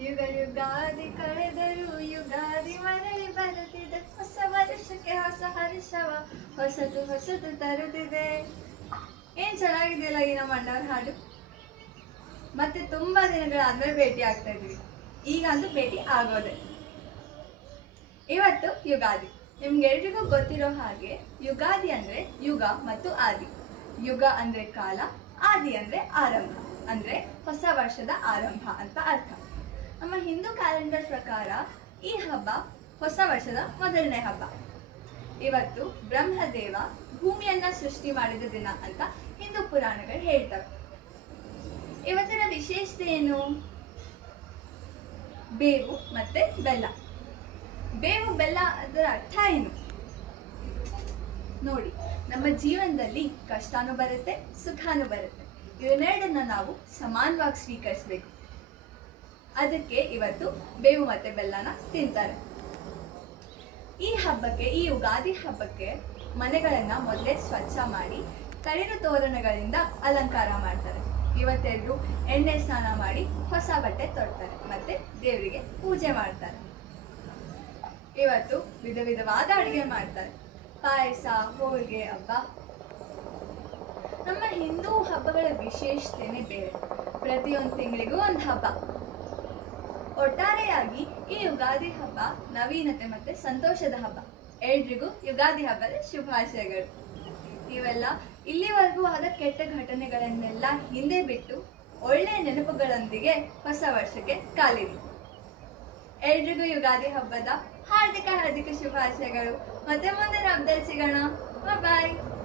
ಯುಗ ಯುಗಾದಿ ಕಳೆದರೂ ಯುಗಾದಿ ಮರಳಿ ಬರುತ್ತಿದೆ, ಹೊಸ ವರ್ಷಕ್ಕೆ ಹೊಸ ಹರ್ಷವ ಹೊಸತು ಹೊಸತು ತರುತ್ತಿದೆ. ಏನ್ ಚೆನ್ನಾಗಿದೆಯಲ್ಲ ಈ ನಮ್ಮ ಅಣ್ಣವ್ರ ಹಾಡು. ಮತ್ತೆ ತುಂಬಾ ದಿನಗಳಾದ್ಮೇಲೆ ಭೇಟಿ ಆಗ್ತಾ ಇದ್ವಿ. ಈಗ ಅಂತೂ ಭೇಟಿ ಆಗೋದೆ. ಇವತ್ತು ಯುಗಾದಿ. ನಿಮ್ಗೆಲ್ರಿಗೂ ಗೊತ್ತಿರೋ ಹಾಗೆ ಯುಗಾದಿ ಅಂದ್ರೆ ಯುಗ ಮತ್ತು ಆದಿ. ಯುಗ ಅಂದ್ರೆ ಕಾಲ, ಆದಿ ಅಂದ್ರೆ ಆರಂಭ, ಅಂದ್ರೆ ಹೊಸ ವರ್ಷದ ಆರಂಭ ಅಂತ ಅರ್ಥ. ನಮ್ಮ ಹಿಂದೂ ಕ್ಯಾಲೆಂಡರ್ ಪ್ರಕಾರ ಈ ಹಬ್ಬ ಹೊಸ ವರ್ಷದ ಮೊದಲನೇ ಹಬ್ಬ. ಇವತ್ತು ಬ್ರಹ್ಮದೇವ ಭೂಮಿಯನ್ನ ಸೃಷ್ಟಿ ಮಾಡಿದ ದಿನ ಅಂತ ಹಿಂದೂ ಪುರಾಣಗಳು ಹೇಳ್ತವೆ. ಇವತ್ತಿನ ವಿಶೇಷತೆ ಏನು? ಬೇವು ಮತ್ತೆ ಬೆಲ್ಲ. ಬೇವು ಬೆಲ್ಲ ಅದರ ಅರ್ಥ ಏನು ನೋಡಿ. ನಮ್ಮ ಜೀವನದಲ್ಲಿ ಕಷ್ಟನೂ ಬರುತ್ತೆ, ಸುಖನೂ ಬರುತ್ತೆ. ಇವನ್ನೆರಡನ್ನ ನಾವು ಸಮಾನವಾಗಿ ಸ್ವೀಕರಿಸಬೇಕು. ಅದಕ್ಕೆ ಇವತ್ತು ಬೇವು ಮತ್ತೆ ಬೆಲ್ಲನ ತಿಂತಾರೆ. ಈ ಹಬ್ಬಕ್ಕೆ, ಈ ಯುಗಾದಿ ಹಬ್ಬಕ್ಕೆ ಮನೆಗಳನ್ನ ಮೊದಲೇ ಸ್ವಚ್ಛ ಮಾಡಿ ಕರಿದ ತೋರಣಗಳಿಂದ ಅಲಂಕಾರ ಮಾಡ್ತಾರೆ. ಇವತ್ತೆಲ್ಲರೂ ಎಣ್ಣೆ ಸ್ನಾನ ಮಾಡಿ ಹೊಸ ಬಟ್ಟೆ ತೊಡ್ತಾರೆ ಮತ್ತೆ ದೇವರಿಗೆ ಪೂಜೆ ಮಾಡ್ತಾರೆ. ಇವತ್ತು ವಿಧ ವಿಧವಾದ ಅಡುಗೆ ಮಾಡ್ತಾರೆ. ಪಾಯಸ, ಹೋಳಿಗೆ, ಹಬ್ಬ. ನಮ್ಮ ಹಿಂದೂ ಹಬ್ಬಗಳ ವಿಶೇಷತೆನೇ ಬೇರೆ. ಪ್ರತಿಯೊಂದು ತಿಂಗಳಿಗೂ ಒಂದು ಹಬ್ಬ. ಒಟ್ಟಾರೆಯಾಗಿ ಈ ಯುಗಾದಿ ಹಬ್ಬ ನವೀನತೆ ಮತ್ತೆ ಸಂತೋಷದ ಹಬ್ಬ. ಎಲ್ರಿಗೂ ಯುಗಾದಿ ಹಬ್ಬದ ಶುಭಾಶಯಗಳು. ಇವೆಲ್ಲ ಇಲ್ಲಿವರೆಗೂ ಆದ ಕೆಟ್ಟ ಘಟನೆಗಳನ್ನೆಲ್ಲ ಹಿಂದೆ ಬಿಟ್ಟು ಒಳ್ಳೆಯ ನೆನಪುಗಳೊಂದಿಗೆ ಹೊಸ ವರ್ಷಕ್ಕೆ ಕಾಲಿಡಿ. ಎಲ್ರಿಗೂ ಯುಗಾದಿ ಹಬ್ಬದ ಹಾರ್ದಿಕ ಶುಭಾಶಯಗಳು. ಮತ್ತೆ ಮುಂದಿನ ಹಬ್ಬದಲ್ಲಿ ಸಿಗೋಣ. ಬಾಯ್.